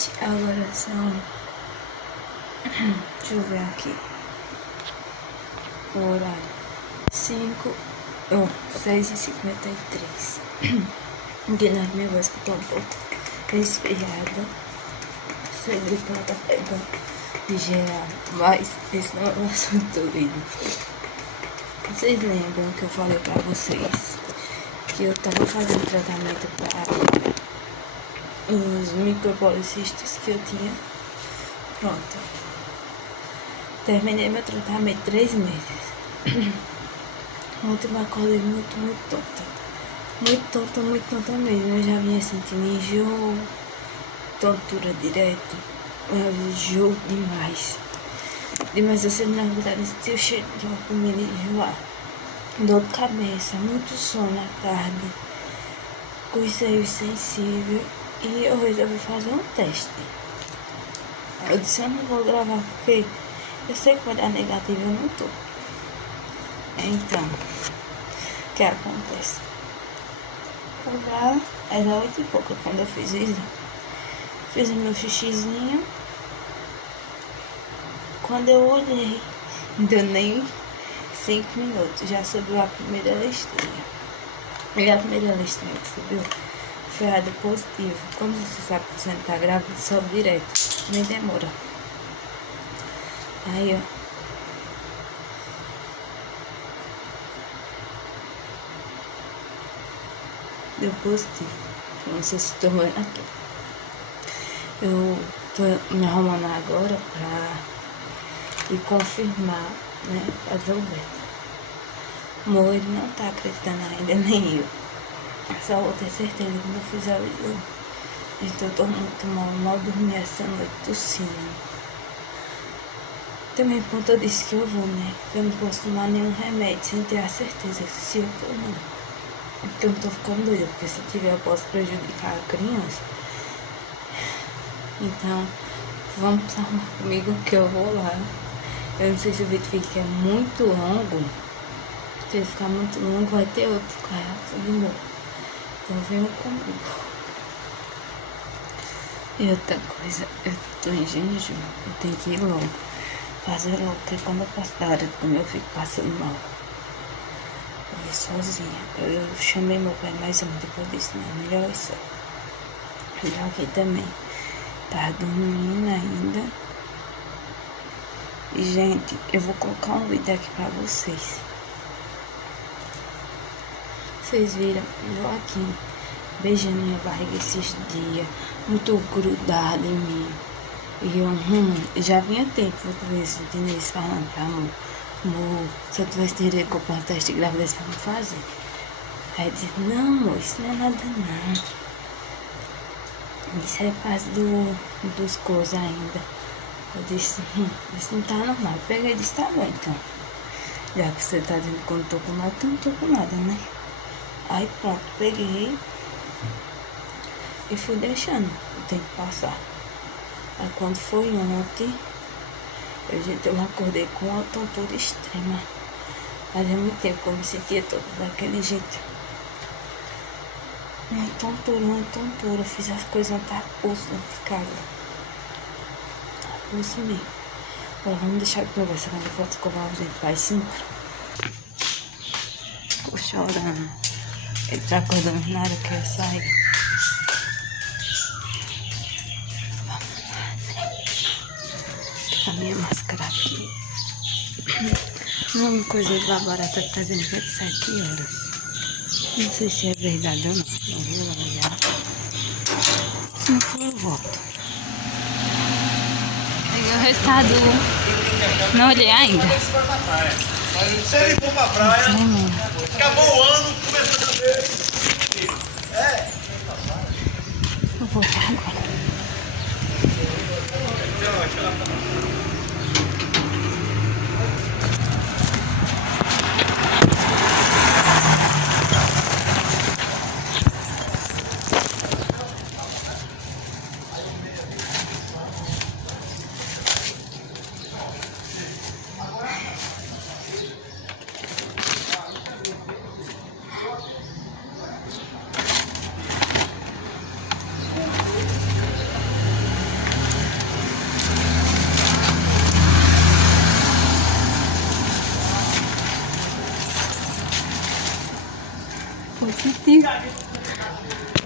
gente, agora são... Deixa eu ver aqui. O horário. 6h53. Ignore minha voz que eu tô um pouco resfriada. Sou gripada, pegando de geral. Mas esse não é o assunto do vídeo. Vocês lembram que eu falei pra vocês que eu tava fazendo tratamento para os micropolicistos que eu tinha? Pronto. Terminei meu tratamento 3 meses. Ontem eu acordei muito tonta. Muito tonta mesmo. Eu já vinha sentindo enjoo, tontura direto. Enjoo demais. Mas você não vai vontade de sentir o cheiro de uma comida e enjoar. Dor de cabeça, muito sono à tarde. Com os seios sensíveis. E eu resolvi fazer um teste. Eu disse, eu não vou gravar porque eu sei que vai dar negativo, eu não tô. Então, o que acontece? Era 8 e pouco quando eu fiz isso. Fiz o meu xixizinho. Quando eu olhei, não deu nem 5 minutos, já subiu a primeira listinha. E a primeira listinha que subiu foi a do positivo. Quando você sabe que você não tá grávida, sobe direto, nem demora. Aí, ó. Deu positivo. Não sei se estou vendo aqui. Eu tô me arrumando agora pra ir confirmar, né? Fazer o beta. O Mo, ele não tá acreditando ainda, nem eu. Só vou ter certeza quando eu fizer o exame. Então eu tô muito mal dormi essa noite, tossindo. Também por conta disso que eu vou, né? Eu não posso tomar nenhum remédio sem ter a certeza que se eu tô não. Porque eu não tô ficando doida, porque se tiver eu posso prejudicar a criança. Então, vamos arrumar comigo que eu vou lá. Eu não sei se o vídeo fica muito longo. Se ele ficar muito longo, vai ter outro reação de novo. Então venham comigo. E outra coisa, eu tô em jejum, eu tenho que ir logo. Fazer logo, porque quando eu passo da hora de comer, eu fico passando mal. Eu ia sozinha. Eu chamei meu pai mais uma, depois disse, não, melhor ir só. Já aqui também. Tá dormindo ainda. E, gente, eu vou colocar um vídeo aqui pra vocês. Vocês viram Joaquim beijando minha barriga esses dias, muito grudado em mim. E eu, já vinha tempo com esse Diniz falando pra amor, se eu tivesse dinheiro, eu comprar um teste de gravidez pra me fazer. Aí eu disse, não, amor, isso não é nada não. Isso é parte dos coisas ainda. Eu disse, isso não tá normal. Eu peguei e disse, tá bom então. Já que você tá dizendo que eu não tô com nada, então não tô com nada, né? Aí pronto, peguei e fui deixando o tempo passar. Aí quando foi ontem, eu acordei com uma tontura extrema. Fazia muito tempo que eu me sentia toda daquele jeito. Uma tontura. Fiz as coisas no pulso dentro de casa. Pulso mesmo. Agora vamos deixar de conversa, quando eu for escovar o gente vai se embora. Ficou chorando. Ele tá acordando na hora que eu sair. A minha máscara aqui. Uma coisa de barata tá dizendo que é de 7 horas. Não sei se é verdade ou não. Não vou olhar. Se não for, eu volto. Peguei o resultado. Não olhei ainda. Se ele for pra praia, acabou o ano, começou a chover. Vou voltar agora. Positivo.